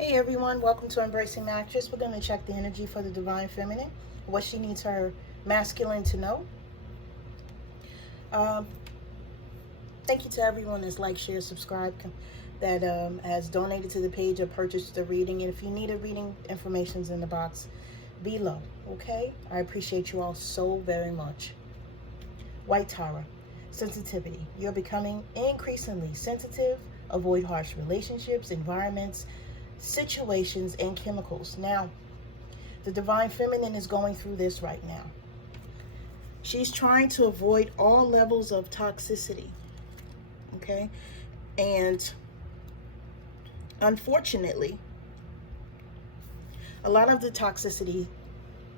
Hey everyone, welcome to Embracing Mactress. We're going to check the energy for the Divine Feminine, what she needs her masculine to know. Thank you to everyone that's liked, shared, subscribed, that has donated to the page or purchased the reading. And if you need a reading, information's in the box below, okay? I appreciate you all so very much. White Tower, sensitivity. You're becoming increasingly sensitive. Avoid harsh relationships, environments, situations, and chemicals. Now, the Divine Feminine is going through this right now. She's trying to avoid all levels of toxicity, okay? And unfortunately, a lot of the toxicity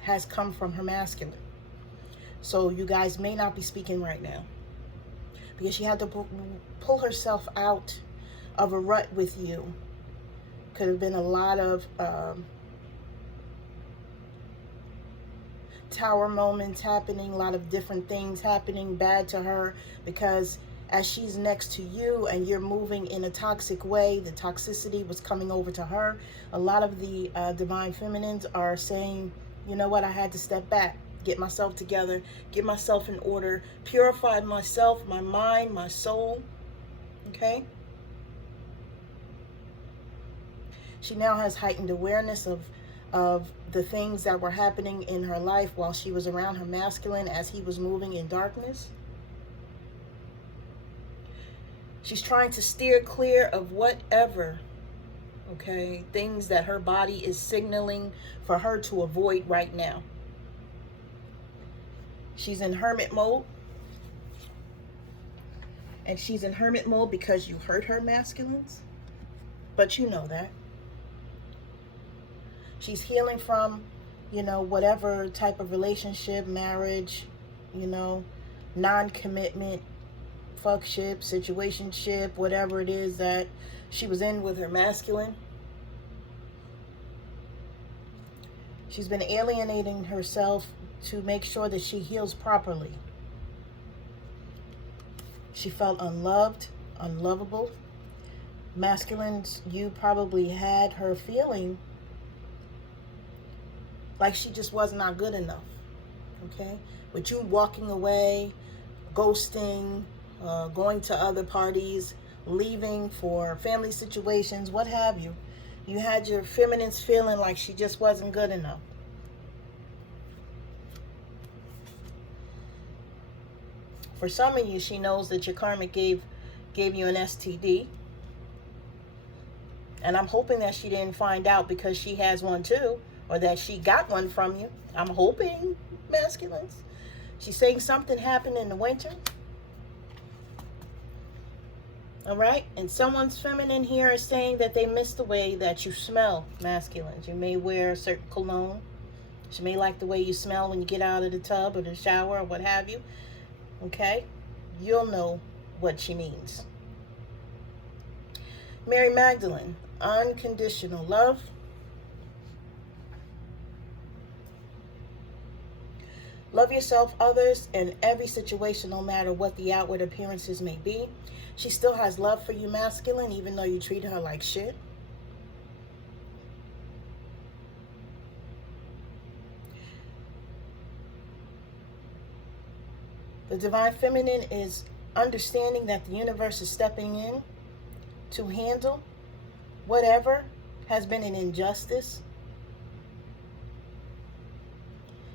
has come from her masculine. So you guys may not be speaking right now because she had to pull herself out of a rut with you. Could have been a lot of tower moments happening, a lot of different things happening bad to her, because as she's next to you and you're moving in a toxic way, the toxicity was coming over to her. A lot of the Divine Feminines are saying, you know what, I had to step back, get myself together, get myself in order, purify myself, my mind, my soul, okay? She now has heightened awareness of the things that were happening in her life while she was around her masculine as he was moving in darkness. She's trying to steer clear of whatever, okay, things that her body is signaling for her to avoid right now. She's in hermit mode. And she's in hermit mode because you hurt her masculines. But you know that. She's healing from, you know, whatever type of relationship, marriage, you know, non-commitment, fuckship, situationship, whatever it is that she was in with her masculine. She's been alienating herself to make sure that she heals properly. She felt unloved, unlovable. Masculines, you probably had her feeling like she just was not good enough, okay? With you walking away, ghosting, going to other parties, leaving for family situations, what have you. You had your feminines feeling like she just wasn't good enough. For some of you, she knows that your karmic gave you an STD. And I'm hoping that she didn't find out because she has one too, or that she got one from you. I'm hoping, masculines. She's saying something happened in the winter. All right? And someone's feminine here is saying that they miss the way that you smell, masculines. You may wear a certain cologne. She may like the way you smell when you get out of the tub or the shower or what have you. Okay? You'll know what she means. Mary Magdalene, unconditional love. Love yourself, others, and every situation, no matter what the outward appearances may be. She still has love for you, masculine, even though you treat her like shit. The Divine Feminine is understanding that the universe is stepping in to handle whatever has been an injustice.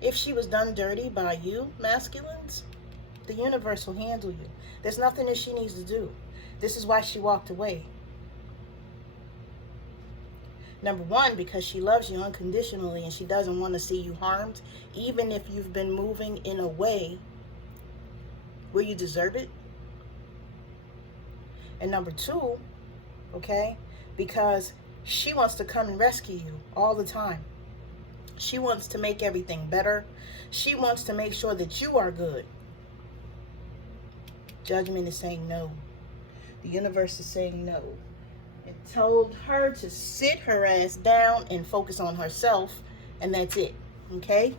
If she was done dirty by you, masculines, the universe will handle you. There's nothing that she needs to do. This is why she walked away. Number one, because she loves you unconditionally and she doesn't want to see you harmed, even if you've been moving in a way where you deserve it. And number two, okay, because she wants to come and rescue you all the time. She wants to make everything better. She wants to make sure that you are good. Judgment is saying no. The universe is saying no. It told her to sit her ass down and focus on herself, and that's it. Okay?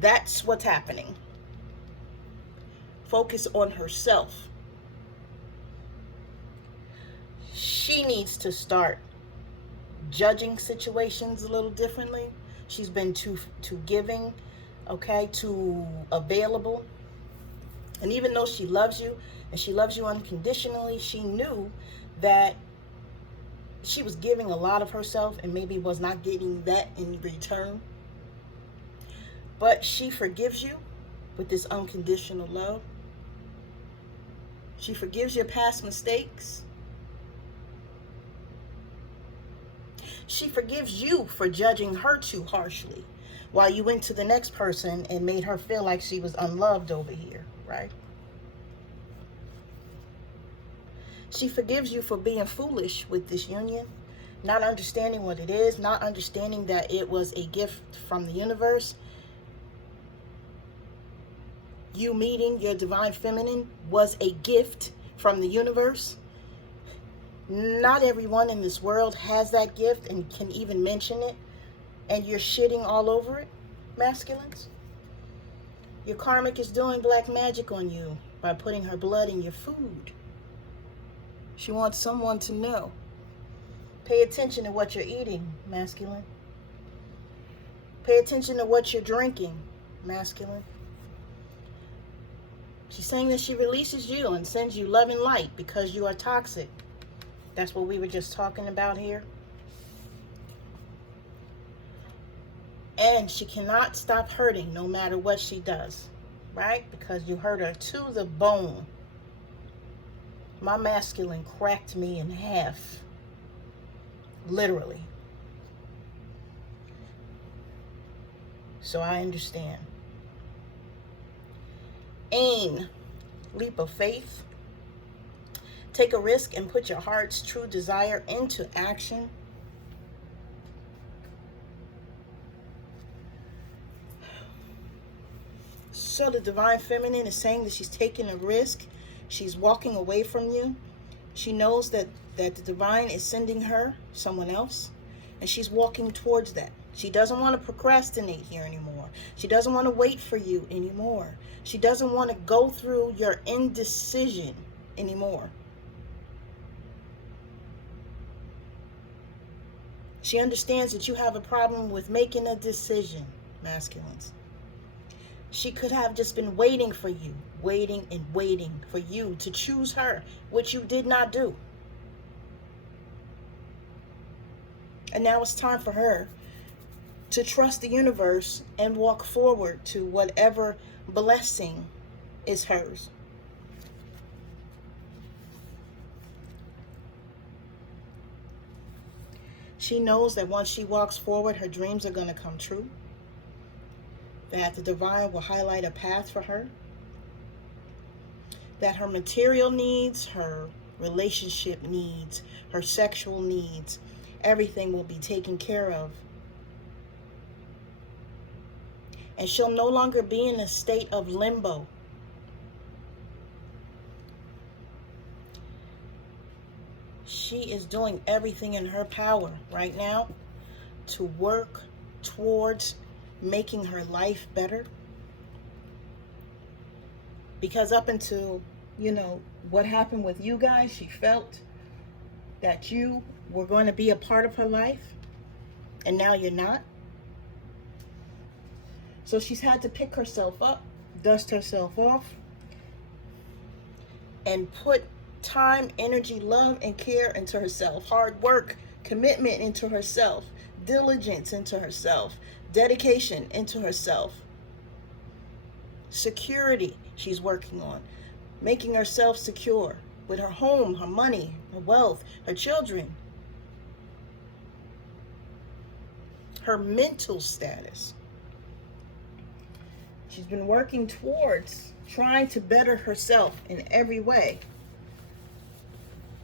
That's what's happening. Focus on herself. She needs to start judging situations a little differently. She's been too giving, okay, too available. And even though she loves you, and she loves you unconditionally, she knew that she was giving a lot of herself and maybe was not getting that in return. But she forgives you with this unconditional love. She forgives your past mistakes. She forgives you for judging her too harshly while you went to the next person and made her feel like she was unloved over here, right? She forgives you for being foolish with this union, not understanding what it is, not understanding that it was a gift from the universe. You meeting your divine feminine was a gift from the universe. Not everyone in this world has that gift and can even mention it, and you're shitting all over it, masculines. Your karmic is doing black magic on you by putting her blood in your food. She wants someone to know. Pay attention to what you're eating, masculine. Pay attention to what you're drinking, masculine. She's saying that she releases you and sends you love and light because you are toxic. That's what we were just talking about here. And she cannot stop hurting no matter what she does, right? Because you hurt her to the bone. My masculine cracked me in half. Literally. So I understand. Aim. Leap of faith. Take a risk and put your heart's true desire into action. So the divine feminine is saying that she's taking a risk. She's walking away from you. She knows that the divine is sending her someone else, and she's walking towards that. She doesn't want to procrastinate here anymore. She doesn't want to wait for you anymore. She doesn't want to go through your indecision anymore. She understands that you have a problem with making a decision, masculines. She could have just been waiting for you, waiting and waiting for you to choose her, which you did not do. And now it's time for her to trust the universe and walk forward to whatever blessing is hers. She knows that once she walks forward, her dreams are going to come true. That the divine will highlight a path for her. That her material needs, her relationship needs, her sexual needs, everything will be taken care of. And she'll no longer be in a state of limbo. She is doing everything in her power right now to work towards making her life better. Because up until, what happened with you guys, she felt that you were going to be a part of her life, and now you're not. So she's had to pick herself up, dust herself off, and put time, energy, love, and care into herself. Hard work, commitment into herself, diligence into herself, dedication into herself. Security she's working on, making herself secure with her home, her money, her wealth, her children, her mental status. She's been working towards trying to better herself in every way.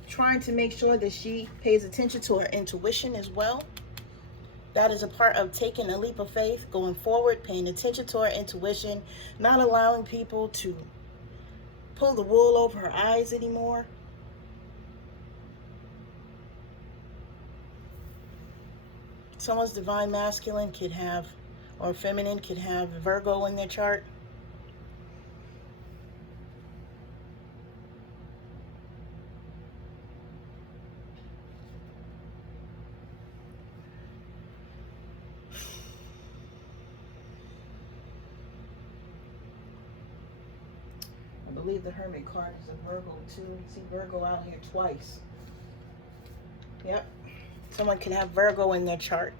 Trying to make sure that she pays attention to her intuition as well. That is a part of taking a leap of faith, going forward, paying attention to her intuition, not allowing people to pull the wool over her eyes anymore. Someone's divine masculine could have, or feminine could have Virgo in their chart. believe the Hermit card is a Virgo too. See Virgo out here twice. Yep. Someone can have Virgo in their chart.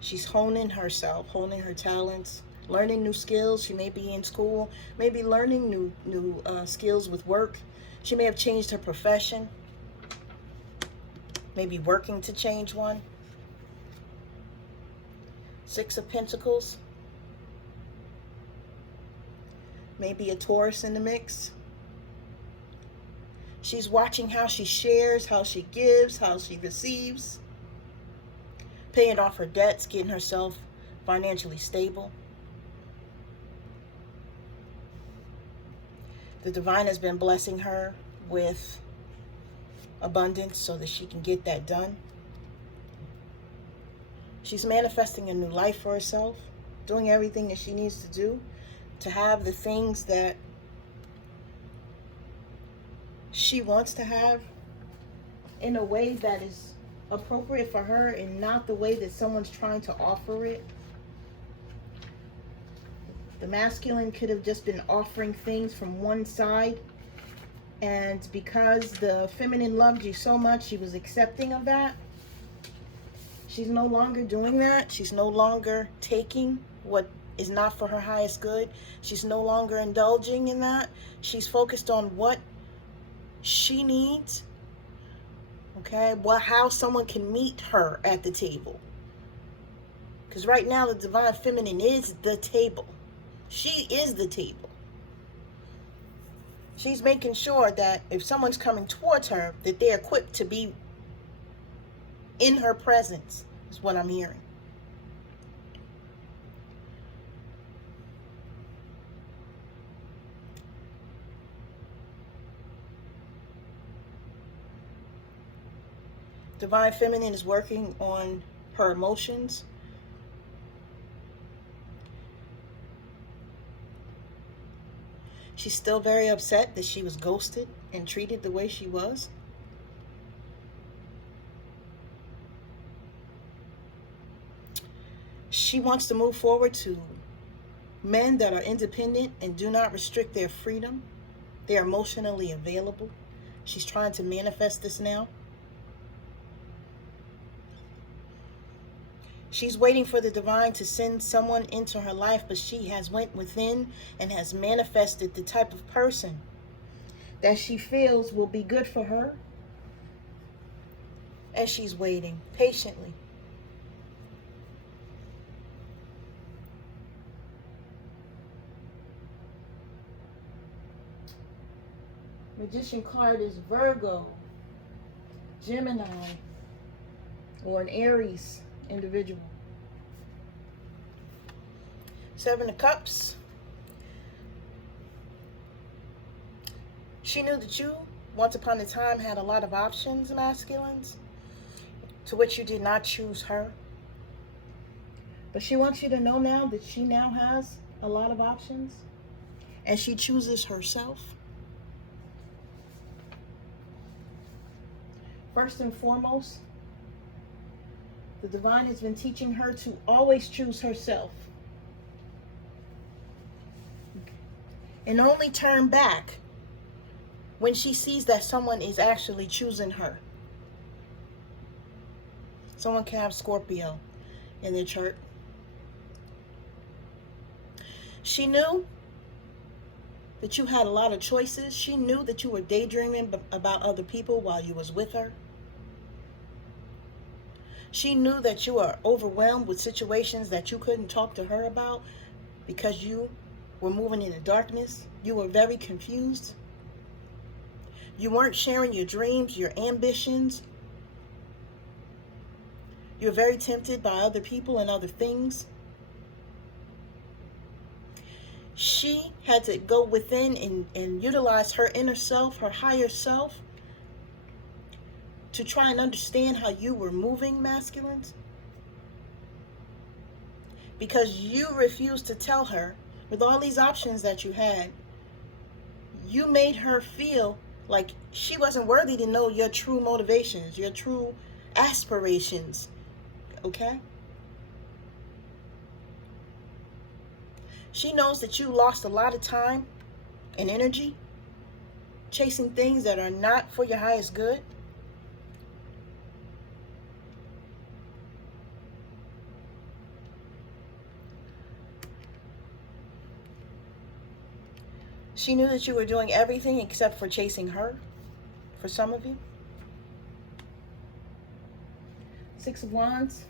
She's honing herself, honing her talents, learning new skills. She may be in school, maybe learning new skills with work. She may have changed her profession, maybe working to change one. Six of Pentacles. Maybe a Taurus in the mix. She's watching how she shares, how she gives, how she receives. Paying off her debts, getting herself financially stable. The divine has been blessing her with abundance so that she can get that done. She's manifesting a new life for herself, doing everything that she needs to do to have the things that she wants to have in a way that is appropriate for her and not the way that someone's trying to offer it. The masculine could have just been offering things from one side, and because the feminine loved you so much, she was accepting of that. She's no longer doing that. She's no longer taking what is not for her highest good. She's no longer indulging in that. She's focused on what she needs. Okay, well, how someone can meet her at the table. Because right now the divine feminine is the table. She is the table. She's making sure that if someone's coming towards her, that they're equipped to be in her presence, is what I'm hearing. Divine feminine is working on her emotions. She's still very upset that she was ghosted and treated the way she was. She wants to move forward to men that are independent and do not restrict their freedom. They are emotionally available. She's trying to manifest this now. She's waiting for the divine to send someone into her life, but she has went within and has manifested the type of person that she feels will be good for her. And she's waiting patiently. Magician card is Virgo, Gemini, or an Aries individual. Seven of Cups. She knew that you, once upon a time, had a lot of options, masculines, to which you did not choose her. But she wants you to know now that she now has a lot of options, and she chooses herself. First and foremost, the divine has been teaching her to always choose herself and only turn back when she sees that someone is actually choosing her. Someone can have Scorpio in their chart. She knew that you had a lot of choices. She knew that you were daydreaming about other people while you was with her. She knew that you were overwhelmed with situations that you couldn't talk to her about because you were moving in the darkness. You were very confused. You weren't sharing your dreams, your ambitions. You're very tempted by other people and other things. She had to go within and utilize her inner self, her higher self, to try and understand how you were moving, masculines. Because you refused to tell her, with all these options that you had, you made her feel like she wasn't worthy to know your true motivations, your true aspirations. Okay? She knows that you lost a lot of time and energy chasing things that are not for your highest good. She knew that you were doing everything except for chasing her, for some of you. Six of Wands.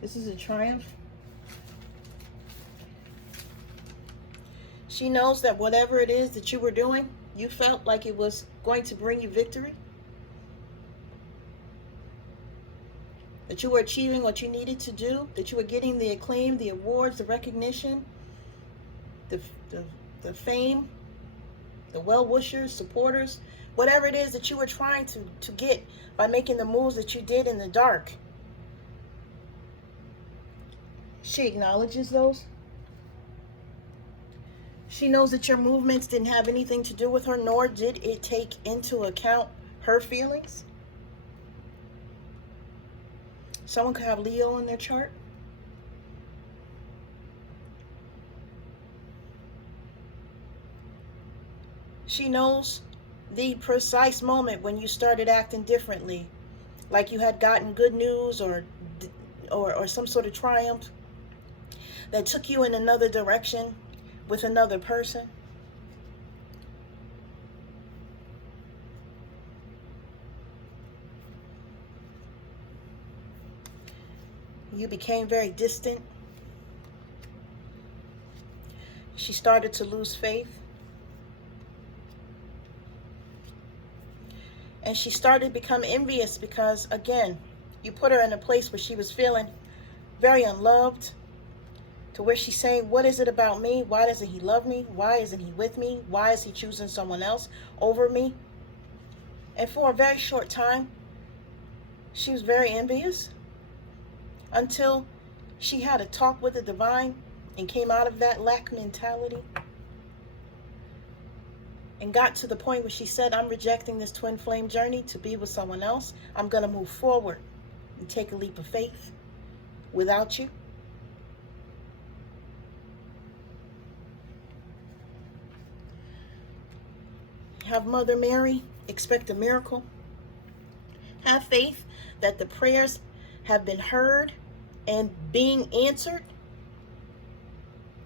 This is a triumph. She knows that whatever it is that you were doing, you felt like it was going to bring you victory. That you were achieving what you needed to do, that you were getting the acclaim, the awards, the recognition, the fame, the well-wishers, supporters, whatever it is that you were trying to get by making the moves that you did in the dark. She acknowledges those. She knows that your movements didn't have anything to do with her, nor did it take into account her feelings. Someone could have Leo in their chart. She knows the precise moment when you started acting differently, like you had gotten good news or some sort of triumph that took you in another direction with another person. You became very distant. She started to lose faith. And she started to become envious because, again, you put her in a place where she was feeling very unloved, to where she's saying, what is it about me? Why doesn't he love me? Why isn't he with me? Why is he choosing someone else over me? And for a very short time, she was very envious until she had a talk with the divine and came out of that lack mentality and got to the point where she said, I'm rejecting this twin flame journey to be with someone else. I'm going to move forward and take a leap of faith without you. Have Mother Mary expect a miracle. Have faith that the prayers have been heard and being answered.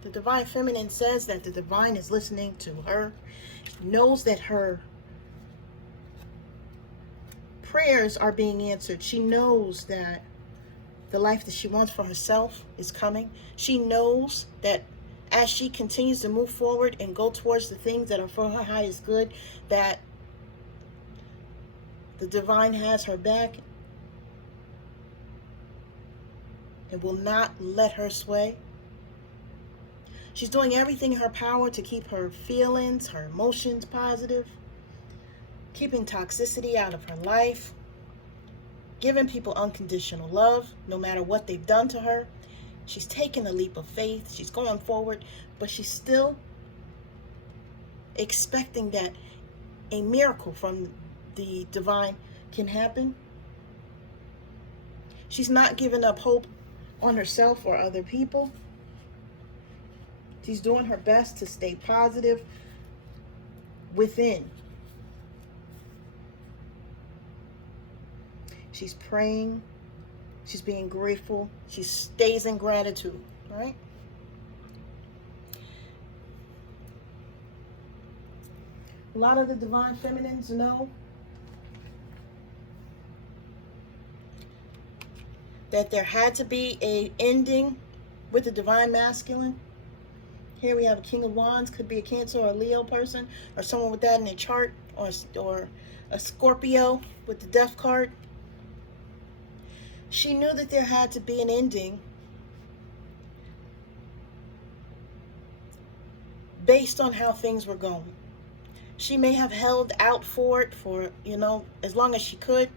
The Divine Feminine says that the Divine is listening to her, knows that her prayers are being answered. She knows that the life that she wants for herself is coming. She knows that as she continues to move forward and go towards the things that are for her highest good, that the Divine has her back and will not let her sway. She's doing everything in her power to keep her feelings, her emotions positive, keeping toxicity out of her life, giving people unconditional love, no matter what they've done to her. She's taking a leap of faith. She's going forward, but she's still expecting that a miracle from the Divine can happen. She's not giving up hope on herself or other people. She's doing her best to stay positive within. She's praying. She's being grateful. She stays in gratitude, right? A lot of the Divine Feminines know that there had to be an ending with the Divine Masculine. Here we have a King of Wands, could be a Cancer or a Leo person, or someone with that in their chart, or a Scorpio with the Death card. She knew that there had to be an ending based on how things were going. She may have held out for it for, as long as she could.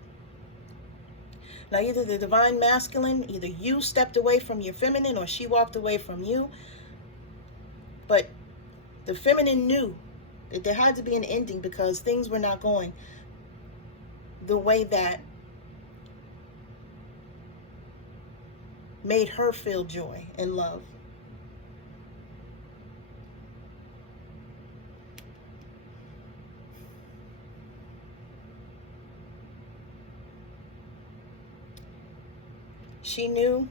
Now, either the Divine Masculine, either you stepped away from your feminine or she walked away from you. But the feminine knew that there had to be an ending because things were not going the way that made her feel joy and love. She knew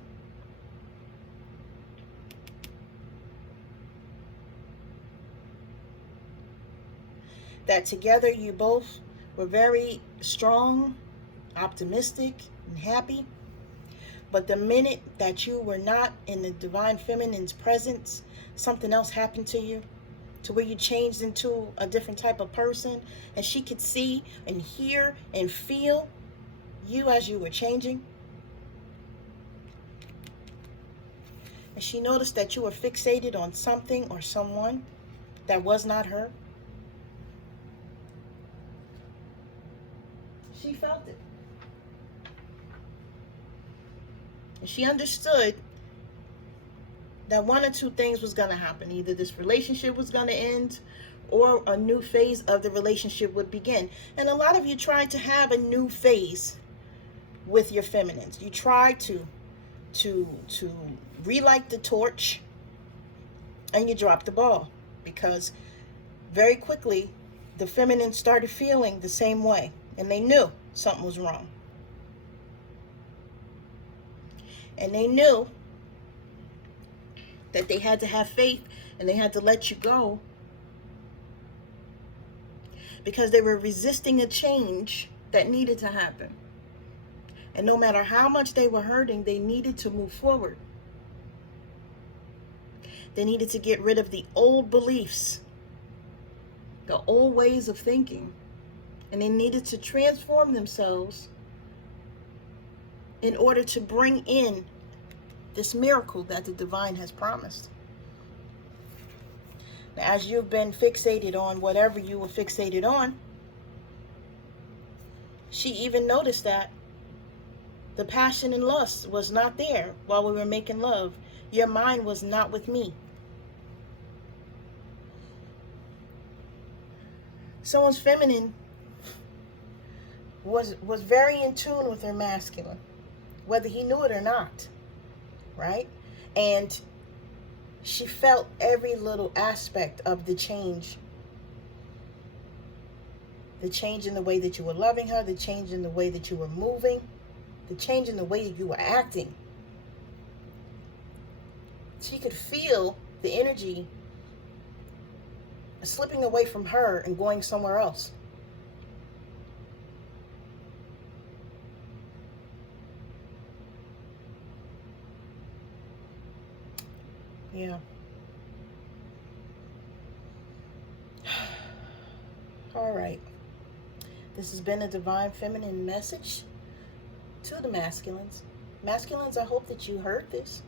that together you both were very strong, optimistic, and happy. But the minute that you were not in the divine feminine's presence, something else happened to you, to where you changed into a different type of person, and she could see and hear and feel you as you were changing. And she noticed that you were fixated on something or someone that was not her. She felt it. And she understood that one or two things was going to happen. Either this relationship was going to end, or a new phase of the relationship would begin. And a lot of you tried to have a new phase with your feminines. You tried to relight the torch, and you dropped the ball, because very quickly the feminine started feeling the same way, and they knew something was wrong. And they knew that they had to have faith, and they had to let you go, because they were resisting a change that needed to happen. And no matter how much they were hurting, they needed to move forward. They needed to get rid of the old beliefs, the old ways of thinking, and they needed to transform themselves in order to bring in this miracle that the divine has promised. Now, as you've been fixated on whatever you were fixated on, she even noticed that the passion and lust was not there while we were making love. Your mind was not with me. Someone's feminine was very in tune with her masculine, whether he knew it or not, right? And she felt every little aspect of the change. The change in the way that you were loving her, the change in the way that you were moving, the change in the way that you were acting. She could feel the energy slipping away from her and going somewhere else. Yeah. All right. This has been a divine feminine message to the masculines. Masculines, I hope that you heard this.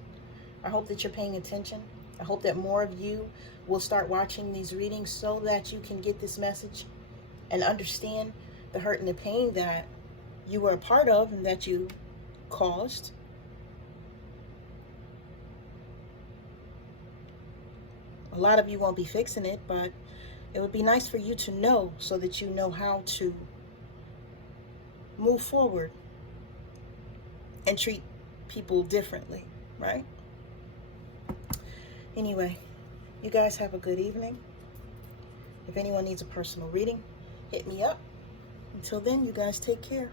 I hope that you're paying attention. I hope that more of you will start watching these readings so that you can get this message and understand the hurt and the pain that you were a part of and that you caused. A lot of you won't be fixing it, but it would be nice for you to know so that you know how to move forward and treat people differently, right? Anyway, you guys have a good evening. If anyone needs a personal reading, hit me up. Until then, you guys take care.